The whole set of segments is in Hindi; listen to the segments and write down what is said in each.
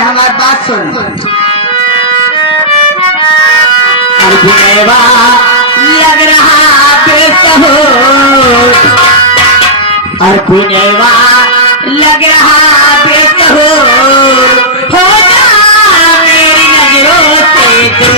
हमारी बात सुन। लग रहा बेसहो और पुनेवा लग रहा बेसहो हो जा मेरी नजरों से तो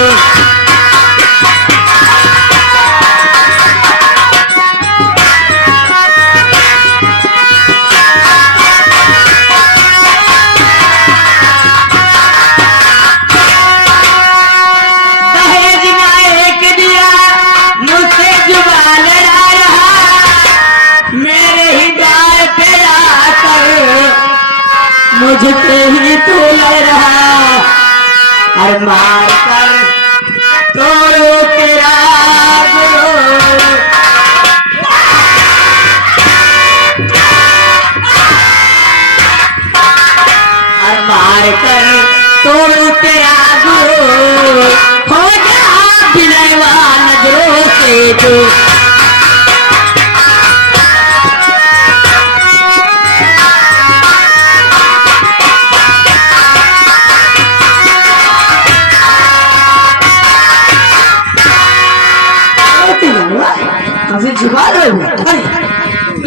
मुझसे ही तू ले रहा और मार कर तोड़ो तेरा और मार कर तोड़ो तेरा गुरु हो जा बिलवा नजरों से तू जुगा रहे हो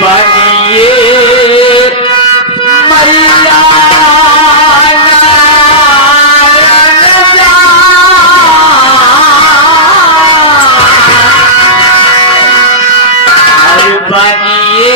बनिए मैया बनिए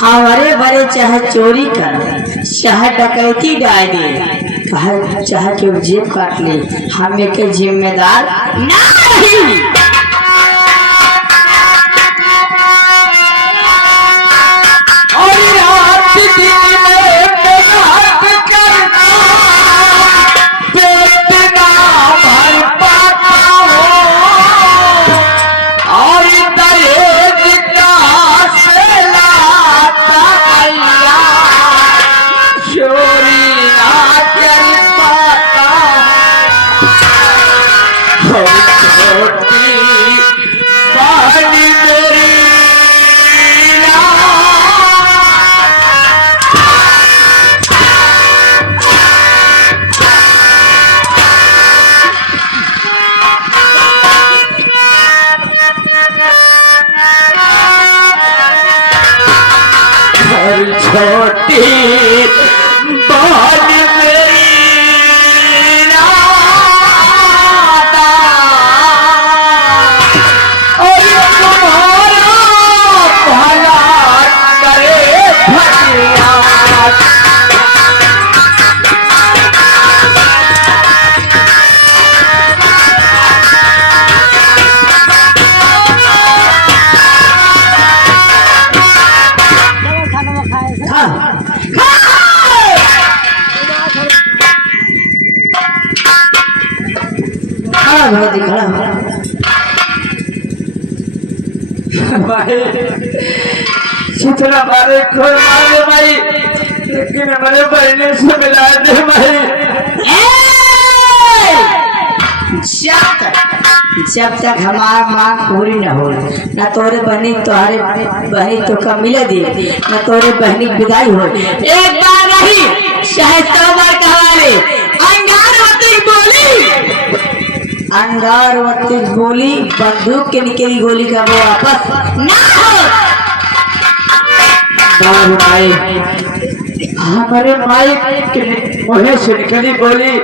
हमारे बड़े चाहे चोरी कर चाहे डकैती डाल दे चाहे केवल जेब काट ले हमें के जिम्मेदार नहीं। छोटी बहन मेरी नादा और तुम्हारा भला करे भटिया जितना मारे खोल मारे भाई लेकिन हमारे बहने से मिला दे भाई जब तक हमारा मांग पूरी न हो, न तोरे बहनी तुम्हारे बहनी तो कब मिले दी, न तोरे बहनी विदाई हो। एक बार नहीं चाहे 100 बार कहवाले अंगारवती बोली बंदूक के निकली गोली का वो वापस ना हो। हमारे माई के मुँह से निकली गोली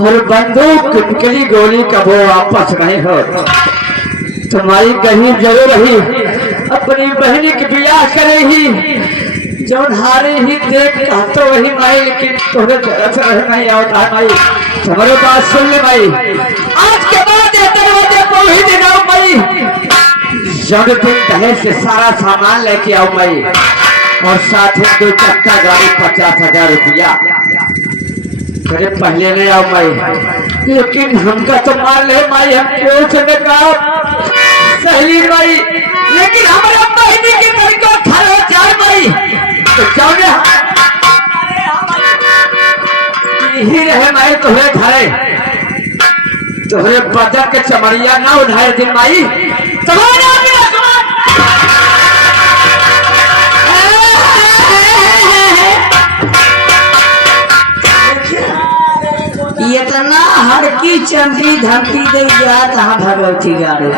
और बंदूक की निकली गोली का वो वापस नहीं हो। तुम्हारी कहीं जरूर रही अपनी बहनी की ब्याह करेगी, जो हारे ही देख कहते वही माई, लेकिन तुम्हें तरस रहे नहीं आता माई। तुम्हारे बात सुन ले माई, आज के बाद को ही दिखाओ माई। जब दिन दहेज से सारा सामान लेके आओ माई, और साथ ही 2 चक्का गाड़ी 50,000 रुपया। अरे पहले ले आओ माई, लेकिन हमका तो मान ले माई, हम क्यों से कहा सही माई, लेकिन हमारे बहनी के तरीका खड़े जाए माई तो जाओगे यही रहे माई। तुम्हें घरे तुम्हारे बदन के चमड़िया ना उठाए दिन माई। तुम्हारे इतना हड़की चमकी धमकी दे जात हाँ भगवती गाड़ो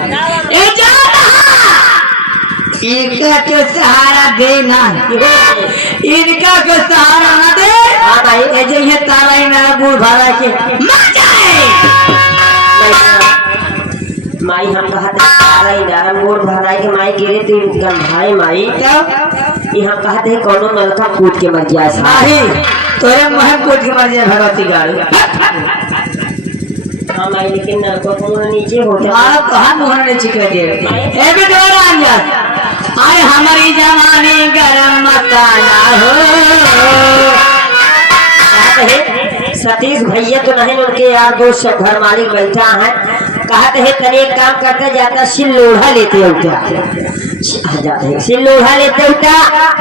इनका के सहारा देना, इनका के सहारा न दे। हाँ भाई ये तारा ही मेरा बूढ़ भाड़ा के मर जाए। माई हम कहा तारा ही डारा बूढ़ भाड़ा के माई गिरे तो गंधाई माई तब यहाँ कहते हैं कौनो नलका कूद के मर जाए। साही तोरे मुँह कूद के मर जाए भगवती गाड़ो। हाँ माई लेकिन नलका को नीचे होता मारा कहाँ मुँह नीचे कर दे। ए भी दोबारा आ जा। आए हमारी जवानी गरम मसाला हो। सतीश भैया तो नहीं, उनके यार दोस्त घर मालिक बैठा है। कहते हैं तनी एक काम करते जाता सिल लोढ़ा लेते सिल लोढ़ा लेते उठा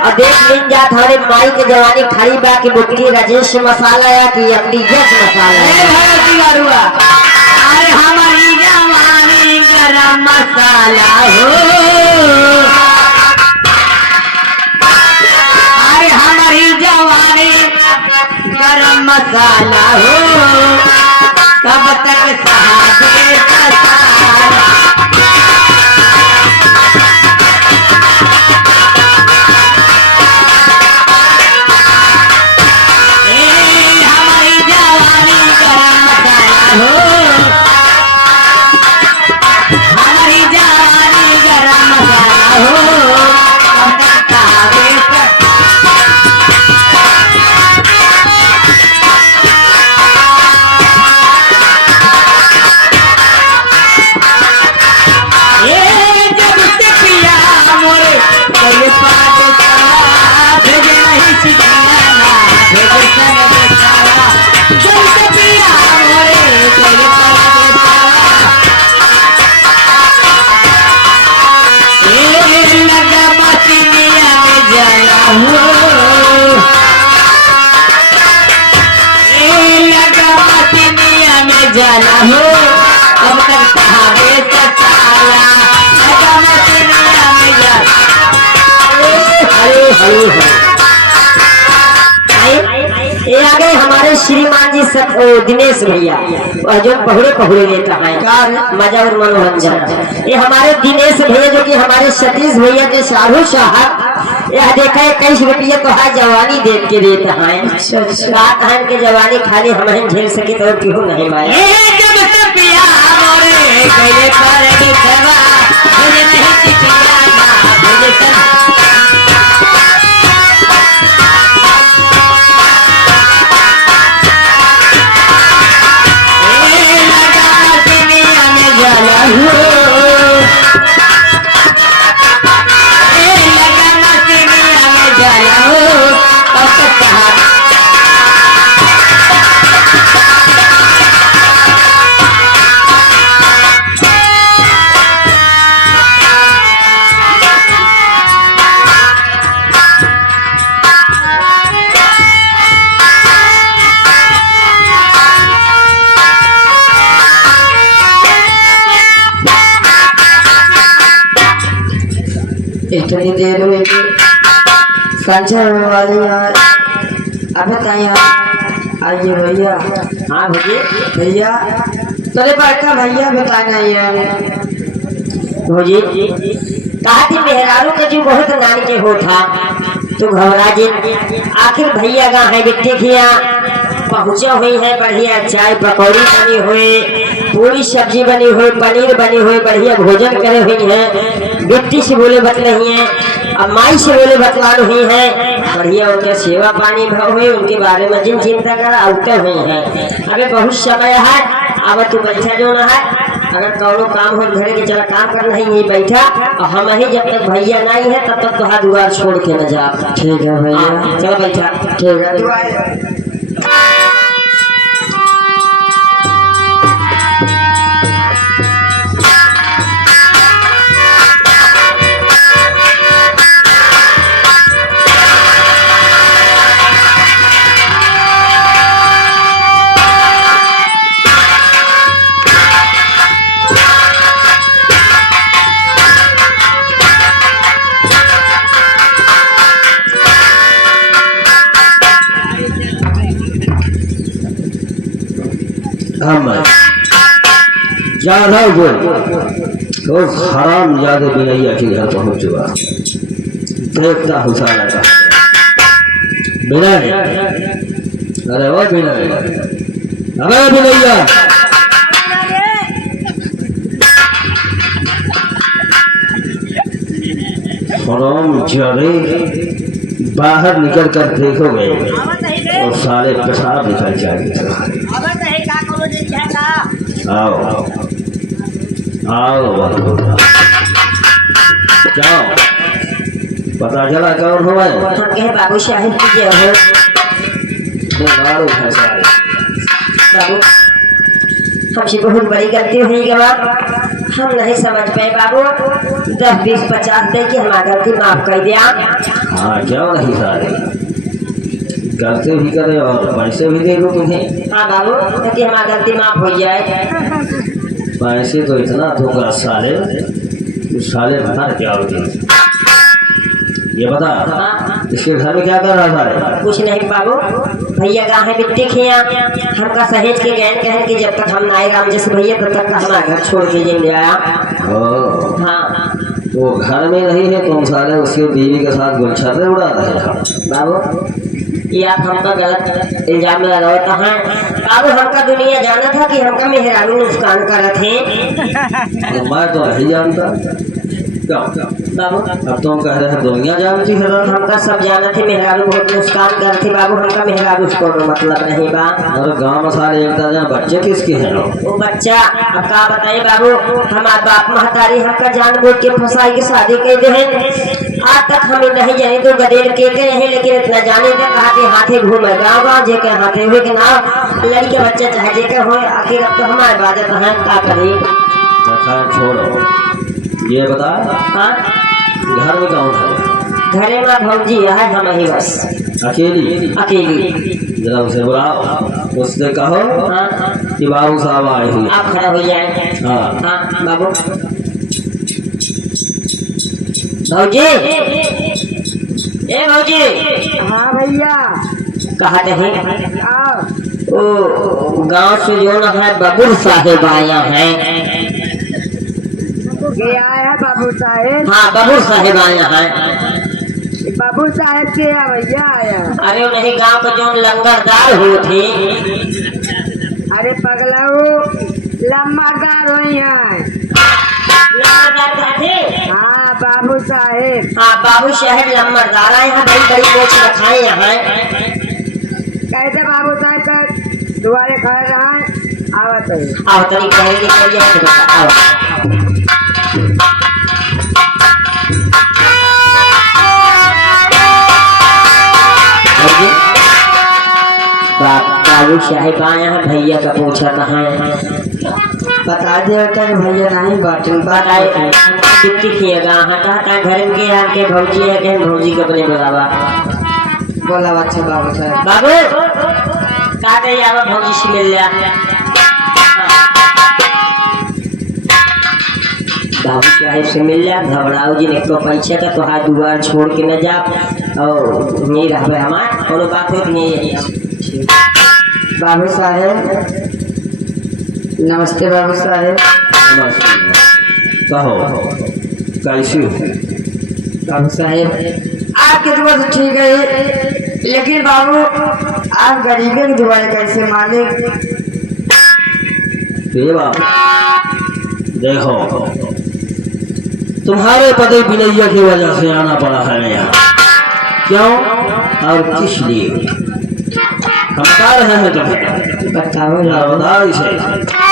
और देख लिन जात हमारे माई के जवानी खड़ी बा की बुटकी राजेश मसाला या कि अमली जस मसाला। अरे हमारी जवानी गरम मसाला हो। अरे हमारी जवानी गरम मसाला हो। कब तक सहारे ससारा। हमारी जवानी गरम मसाला हो। हमारी जवानी गरम मसाला हो। कब तक सहारे जाला हो। अब तक सहारे ससाला ये आ गए हमारे श्रीमान जी सब दिनेश भैया जो पहुरे पहुरे लेता है मजा और मनोरंजन। ये हमारे दिनेश भैया जो कि हमारे सतीश भैया के साहू साहब यह देखा है 21 रुपये तो है जवानी देख के देता है। बात है के जवानी खाली हम झेल सके तो क्यों नहीं माया। इतनी देर हुई कि संजय होने वाली यार। अबे ताया आइए भैया। हाँ भैया भैया तेरे बड़का भैया बताना यार। भौजी कहा थी मेहरारू के जो बहुत नानी के हो था तो घबरा जी आखिर भैया गा है बिट्टी खिया पहुँचे हुई है बढ़िया चाय पकौड़ी बनी हुई पूरी सब्जी बनी हुई पनीर बनी हुई बढ़िया भोजन करे हुई है बिट्टी से बोले बतलही है अब माई से बोले बतलान हुई है बढ़िया उनके सेवा पानी हुई उनके बारे में जिन चिंता कर आउटे हुई है। अबे बहुत समय है अब तू बैठा जो ना है अगर कौनो काम हो घरे के चला काम करना ही बैठा और हम ही जब तक भैया नहीं है तब तक तुहार दुआर छोड़ के न जा। ठीक है भैया चलो बैठा। ठीक है। हम ज्यादा बोल तो हराम ज्यादा बिनैया के घर पहुंच चुका देखता हुसाना का बिनय। अरे वो बिनय अरे बिनैया हराम ज्यादा बाहर निकल कर देखोगे और सारे पेशाब निकल जाएंगे। आओ आओ जाओ पता चला कौन हुआ है बाबू शाहिद की हो तो मारो है सारे बाबू हमसे बहुत बड़ी गलती हुई गवाह हम नहीं समझ पाए बाबू 10 20 50 दे के हमारी गलती माफ कर दिया। हाँ क्यों नहीं सारे गलती भी करे और पैसे भी दे दो तुम्हें। हाँ बाबू ताकि हमारी गलती माफ हो जाए। पैसे तो इतना दूंगा साले उस साले बता क्या होगी ये बता। हाँ इसके घर में क्या कर रहा था? कुछ नहीं बाबू भैया गाँव है बिट्टी खिया हमका सहेज के गए कहे कि जब तक हम नाई राम जैसे भैया तब तक हमारा घर छोड़ के जाएंगे आया। हाँ वो घर में नहीं है तुम साले उसके बीवी के साथ गुलछर्रे उड़ा रहे हो बाबू ये आप हमका गलत इल्जाम में लगाता है बाबू हमका दुनिया जाना था कि हमका मेहरारू नुकसान कर थे। मैं तो नहीं जानता बाबू अब तुम कह रहे हैं दुनिया जानती है। हमका सब जाना थे मेहरारू बहुत नुकसान कर थे बाबू हमका मेहरारू को मतलब नहीं बा। और गाँव में सारे एक दर्जन बच्चे किसके हैं? वो बच्चा अब का बताइए बाबू हमारे बाप महतारी हमका जानबूझ के फंसाई की शादी कर दे आज तक हमें नहीं जानी तो गदेल के हैं लेकिन इतना जाने तक कहा कि हाथे घूमे गाँव गाँव जे के हाथे हुए के नाम लड़के बच्चे चाहे जे के हो आखिर अब तो हमारे बात है क्या करें। छोड़ो ये बता हाँ घर में कौन है? घरे में भौजी है हम ही बस अकेली अकेली। जरा उसे बुलाओ उससे कहो हाँ कि बाबू साहब आए हुए। आप खड़ा हो जाए। हाँ हाँ बाबू भौजी ए भौजी। हाँ भैया कहा नहीं आओ। ओ गांव से जो न है बबूर साहेब आया है। ये आया है बाबू साहेब। हाँ बबूर साहेब आया है। बाबू साहेब के यहाँ भैया आया। अरे नहीं गांव का जो लंगरदार हो थे। अरे पगलाऊ लम्बादार हुई है। लंगरदार थे। हाँ बाबू साहेब। हाँ बाबू साहेब लंगरदार आए हैं बड़ी बड़ी कोच रखाए यहाँ। कैसे बाबू साहब का दुआरे खड़े रहा आवत है। आओ तरी कहेंगे चलिए आओ। बाबू साहेब आया है भैया का पूछा कहाँ है बता दे भैया नहीं बाटन बताए कितनी किएगा हटा घर के आके भौजी है कि भौजी के अपने बुलावा बोला अच्छा बाबू साहब। बाबू का गई अब भौजी से मिल लिया। बाबू साहेब से मिल जा, घबराओ जी ने तो पैसा का तो हाथ दुआर छोड़ के न जा और नहीं रहे हमार कोनो बात होती नहीं है। बाबू साहेब नमस्ते। बाबू साहेब कहो कैसी हो? बाबू साहेब आपकी दुआ तो ठीक है, लेकिन बाबू आप गरीबे की दुआ कैसे मालिक? ये बात देखो, तुम्हारे पति बिनैया की वजह से आना पड़ा है यहाँ। क्यों और किस लिए हम बता रहे हैं तुम्हें। बताओ बताओ इसे।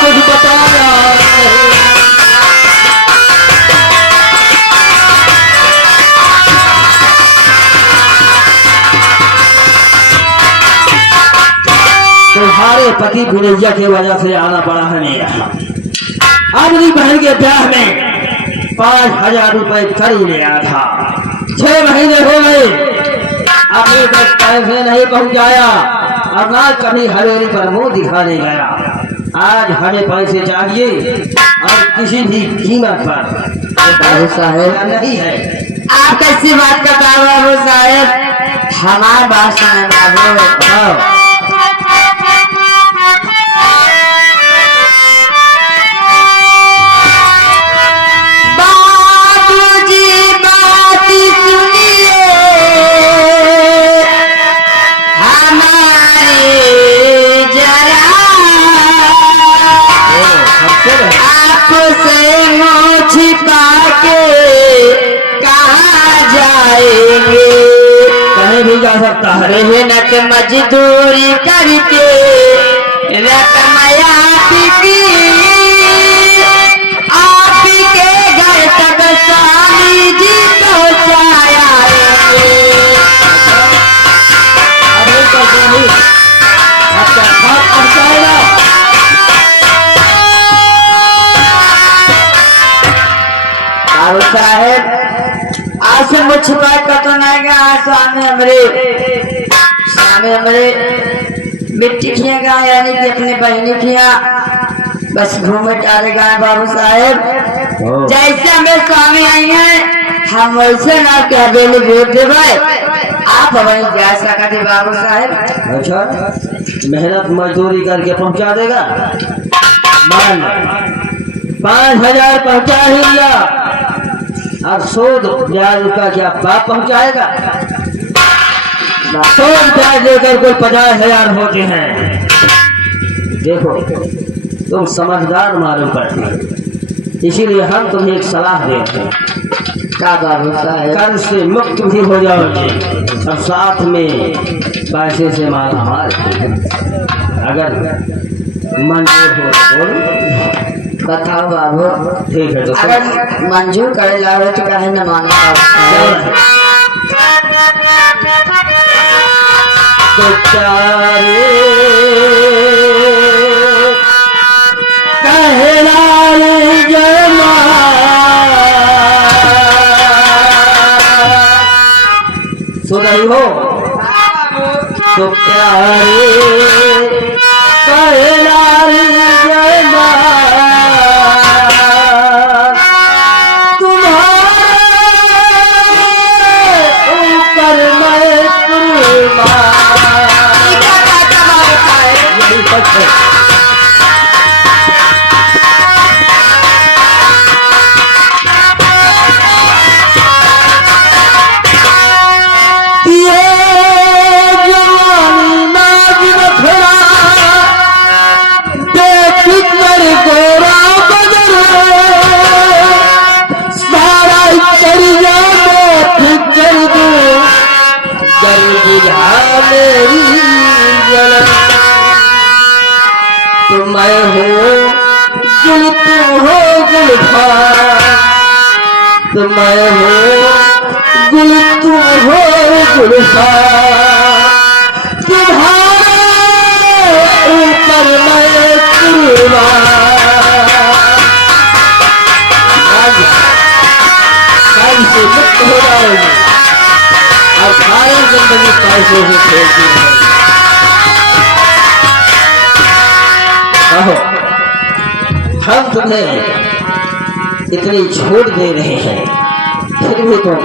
कुछ बताया तुम्हारे पति बिनैया की वजह से आना पड़ा है मेरा। अपनी बहन के ब्याह में 5,000 रुपए खर्च लिया था। 6 महीने हो गए, अभी तक पैसे नहीं पहुंचाया और ना कभी हवेली पर मुंह दिखाने गया। आज हमें पैसे चाहिए और किसी भी कीमत पर। बाबू साहेब नहीं है। आप कैसी बात करता है बाबू साहेब? हमारी बात सुने बाबू। जा सकता है मेहनत मजदूरी करके रकमया आपके घर तक स्वामी जी पहुँचाया। बाबू साहेब आज से मुझ छिपा कर तो नहीं गया। आज सामने हमरे मिट्टी खिया गया, यानी कि अपने बहनी खिया बस घूमे टाले गए। बाबू साहेब जैसे हमें स्वामी आई हैं हम वैसे ना क्या हवेली भेज दे भाई, आप वहीं जा सकते बाबू साहेब। अच्छा मेहनत मजदूरी करके पहुंचा देगा? मान 5,000 पहुंचा ही दिया और 100 ब्याज का क्या बाप पहुंचाएगा? 100 ब्याज लेकर कोई 50,000 होते हैं। देखो तुम समझदार मालूम पड़ती हो, इसीलिए हम तुम्हें एक सलाह देते हैं। क्या बाबू साहेब? कर्ज से मुक्त भी हो जाओगे और साथ में पैसे से माला माल। अगर मंजूर हो तो बताओ बाबू। ठीक है तो अगर मंजूर करे लावे तो कहे न माने। तो सुन रही हो तो प्यारे गोरा तुम हो गुलफार, तो मैं हूँ गुल तुम हो गुलफार, तुम्हारे ऊपर मैं कुर्बान। कर्ज से मुक्त हो जाओगे और सारी जिंदगी पैसे से खेलती है। कहो हम तुम्हें इतनी छूट दे रहे हैं, फिर भी तुम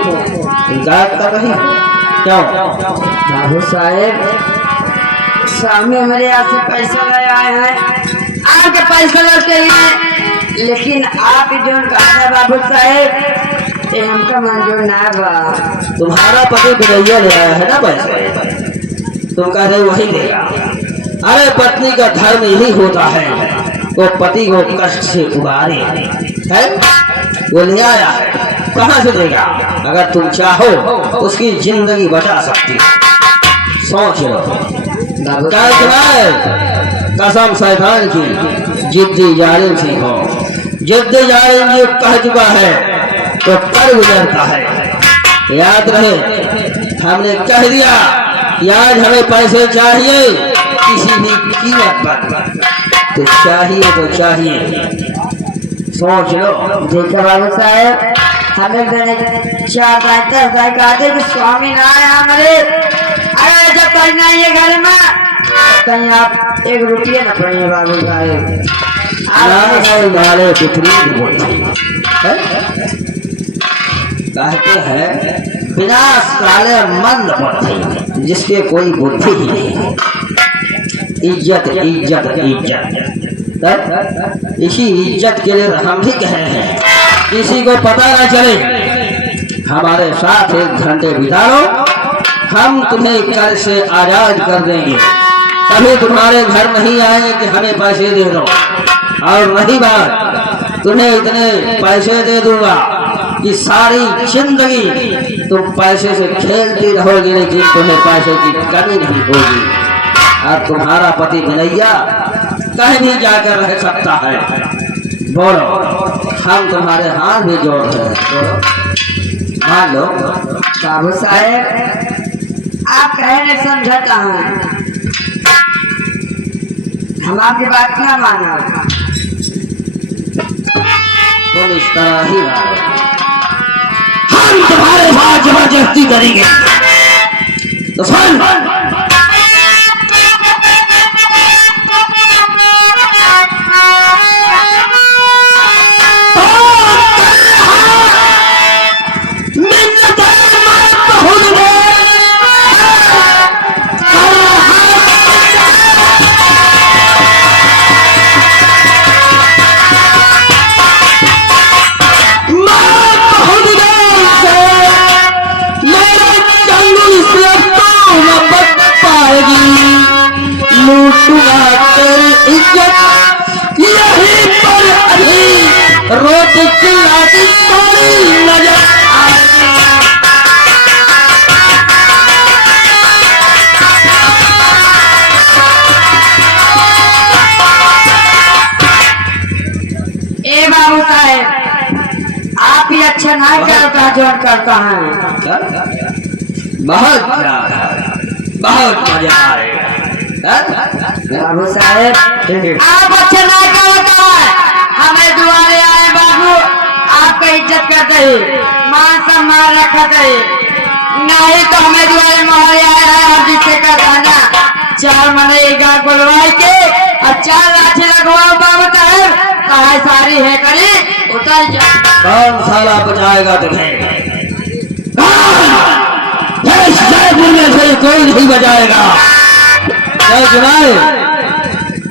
इनकार कर रहे हो क्यों? बाबू साहेब, स्वामी हमारे यहाँ से पैसा ले आए हैं, आपके पैसा लौटे हैं, लेकिन आप जो कहा बाबू साहेब ये हमका मंजूर ना बा। तुम्हारा पति बिनैया ले आया है ना पैसा, तुम कह रहे वही देगा। अरे पत्नी का धर्म यही होता है, वो पति को कष्ट से उबारे है, वो ले आया है, कहाँ से देगा? अगर तुम चाहो उसकी जिंदगी बचा सकती हो, सोच लो। क्या सुनाए? कसम शैतान की, जिद्दी जालिम सिंह हो, जिद्दी जालिम जो कह चुका है तो कर गुजरता है। याद रहे, हमने कह दिया कि आज हमें पैसे चाहिए किसी भी कीमत पर, तो चाहिए, सोच लो। देखो बाबू साहेब, हमें चार कहते कि स्वामी ना आए हमारे, अगर जब कहीं नहीं है घर में कहीं आप 1 रुपया न पड़ेंगे बाबू साहेब। वाले विपरीत कहते हैं विनाश काले मंद बुद्धि, जिसके कोई बुद्धि ही नहीं। इज्जत इज्जत इज्जत, इसी इज्जत के लिए हम भी कह रहे हैं, किसी को पता न चले, हमारे साथ 1 घंटे बिता लो, हम तुम्हें कर से आजाद कर देंगे। कभी तुम्हारे घर नहीं आएंगे कि हमें पैसे दे दो, और रही बात, तुम्हें इतने पैसे दे दूंगा कि सारी जिंदगी तुम पैसे से खेलती रहोगी, लेकिन तुम्हें पैसे की कमी नहीं होगी। और तुम्हारा पति बिनैया कहीं भी जाकर रह सकता है। बोलो, हम तुम्हारे हाथ भी जोड़ रहे हैं, मान लो। बाबू साहेब, आप कहे नहीं समझता है, हम आपकी बात क्या माना? तुम इस तरह ही मानो, हम तुम्हारे साथ जबरदस्ती करेंगे तो सुन। रोटी चिल्लाती थोड़ी नजर ए बाबू साहेब, आप ही अच्छा ना करता जो करता है। बहुत मजा आएगा। बाबू साहेब, आप अच्छा ना करता है, हमें दुआरे आए बाबू, आपका इज्जत करते ही, मान सम्मान रखते ही, नहीं तो हमें दुआरे मोहरे आए हैं, हम जिससे कहता ना 4 महीने बुलवाई के और 4 लाठी लगवाओ बाबू साहेब, कहा सारी है करी उतर जा। कौन साला बचाएगा तुम्हें? जयपुर में से कोई नहीं बचाएगा।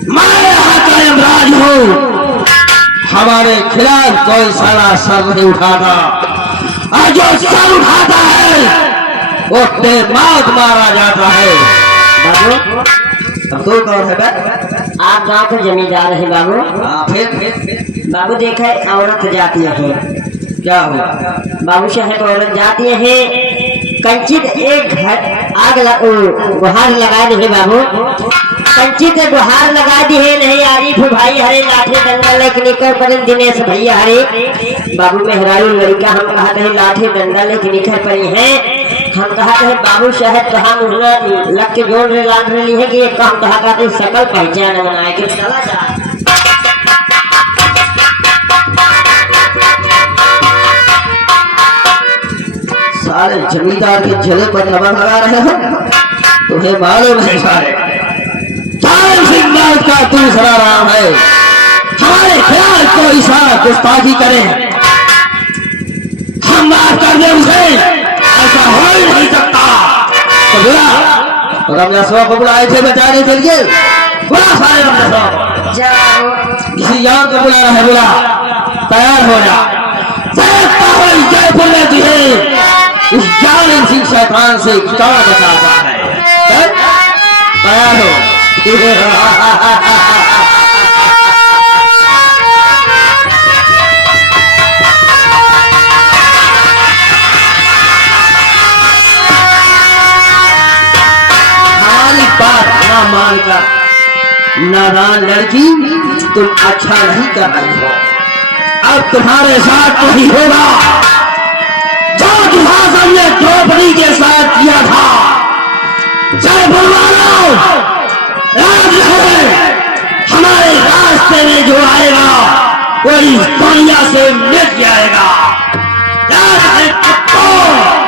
मैं यहाँ कायम राज हूँ, हमारे खिलाफ कोई साला सर नहीं उठाता, और जो सर उठाता है वो बेमौत मारा जाता है। बाबू, अब तो कौन है बे? आप गाँव के जमींदार हैं बाबू। फिर बाबू देखा औरत जाती है, क्या हुआ? बाबू शहर को औरत जाती है, कंचित एक गुहार लगा दी है बाबू, कंचित गुहार लगा दी है। नहीं आरिफ भाई हरे लाठी डंडा लेके निकल पड़े दिनेश भैया हरे बाबू मेहरारू लड़का हम कहते हैं लाठी डंडा लेके निकल पड़ी है। हम कहते हैं बाबू शहर कहा मुझे लग के जोड़ लाग रही है कि ये काम कहा कहते सकल पहचान बनाए के चला जा। सारे जमींदार के जले पर नमक लगा रहे हो, तुम्हें मालूम है सारे का दूसरा नाम है। हमारे ख्याल को इशारा गुस्ताखी करें, हम माफ कर दें उसे, ऐसा हो ही नहीं सकता। तो बुला रमजा को बुलाए थे बचाने के लिए, बुला सारे रमजा किसी यार को बुला रहा है, बुला तैयार हो जा। जयपुर में तुझे इस जालिम सिंह शैतान से क्या बचाता है, तैयार हो। हमारी बात ना मानकर नादान लड़की तुम अच्छा नहीं कर रही हो। अब तुम्हारे साथ वही होगा जो दुशासन ने द्रौपदी के साथ किया था। जयपुर वालों, हमारे रास्ते में जो आएगा वो इस दुनिया से मिट जाएगा। याद है कुत्तों।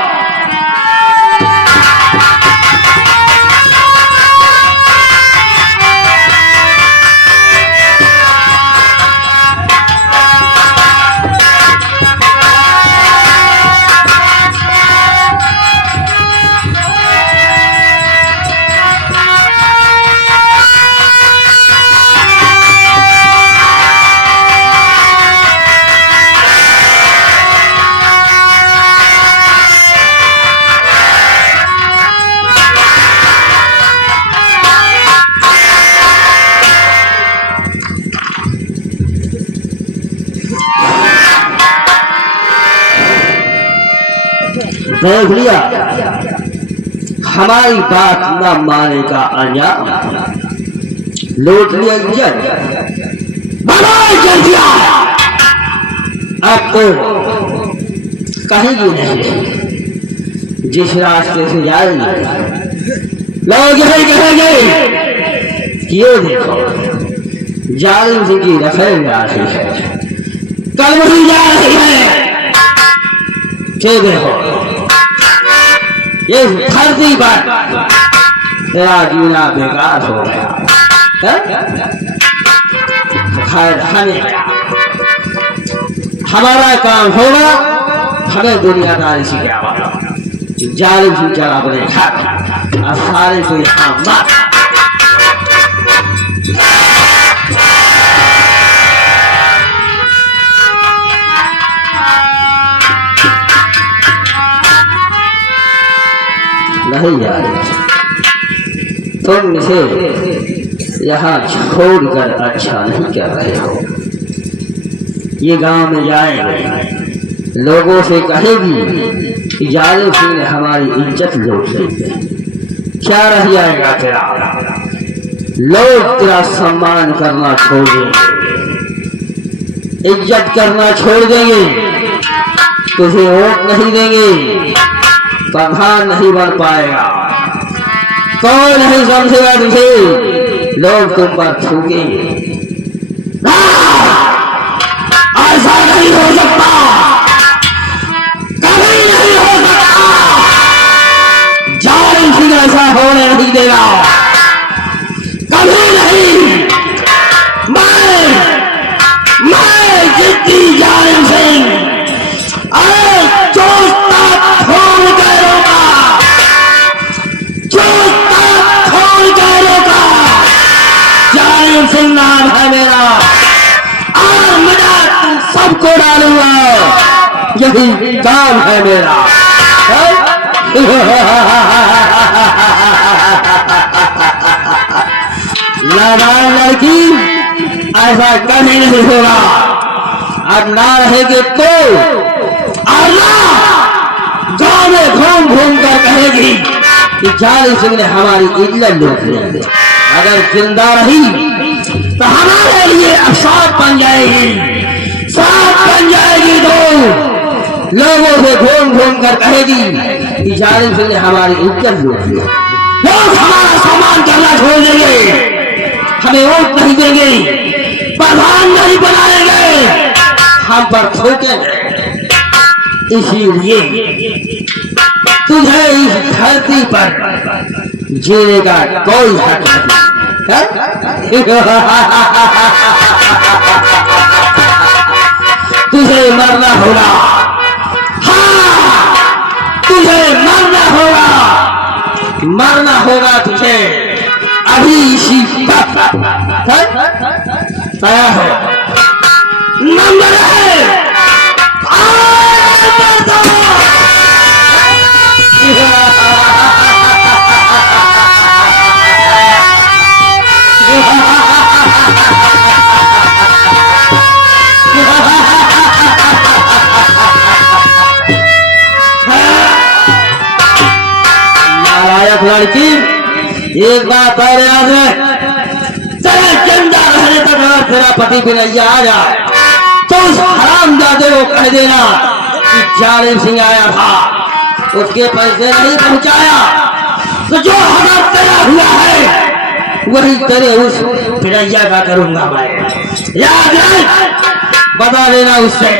देख लिया हमारी बात न माने का अंजाम, लूट लिया अब तो कहेंगे नहीं। जिस रास्ते से जाएंगे लोग यही कहेंगे कि ये देखो जालिम सिंह की रफेल राशि है, कल वही जा रही है। के देखो ये धरती पर तेरा जीना बेकार हो गया। खैर हमारा काम होगा, हमें दुनियादारी से क्या बात। जालिम से चला अपने घर और सारे को यहाँ मार। नहीं यार, तुम इसे यहाँ छोड़कर अच्छा नहीं कर रहे हो। ये गांव में जाएंगे, लोगों से कहेगी कि जालिम सिंह ने हमारी इज्जत लूट ली। क्या रह जाएगा तेरा? लोग तेरा सम्मान करना छोड़ देंगे, इज्जत करना छोड़ देंगे, तुझे वोट नहीं देंगे, प्रधान नहीं बन पाएगा, कौन नहीं समझेगा तुझे, लोग तुम पर थूकेंगे। ऐसा नहीं हो सकता, कभी नहीं हो सकता। जालिम सिंह ऐसा होने नहीं देगा, कभी नहीं। मैं जिद्दी जालिम सिंह सिंह नाम है मेरा, और मैं तुम सबको डालूंगा, यही काम है मेरा। नादान लड़की, ऐसा कभी नहीं होगा। अब ना रहेगी तो और ना गांव में घूम घूम कर कहेगी कि जालिम सिंह ने हमारी इज्जत लूट ली। अगर जिंदा रही तो हमारे लिए अफसाद बन जाएगी, साथ बन जाएगी। तो लोगों से घूम घूम कर कहेगी कि जालिम सिंह ने हमारी इज्जत लूट ली। लोग हमारा सम्मान करना छोड़ देंगे, हमें वोट नहीं देंगे, प्रधान नहीं बनाएंगे, हम पर थूकेंगे। इसीलिए तुझे इस धरती पर जीने का कोई हक नहीं है? तुझे मरना होगा, हाँ तुझे मरना होगा, मरना होगा तुझे अभी इसी वक्त। तैयार हो, नंबर है नालायक लड़की, एक बात और याद है, तेरा जिंदा रहने तक अगर तेरा पति भी नहीं आ जाए तो उस हरामजादे को कह देना कि जालिम सिंह आया था, उसके पैसे नहीं पहुंचाया, तो जो हमारा तेरा हुआ है वही तेरे उस फिरैया का करूंगा मैं। याद है, बता देना उससे।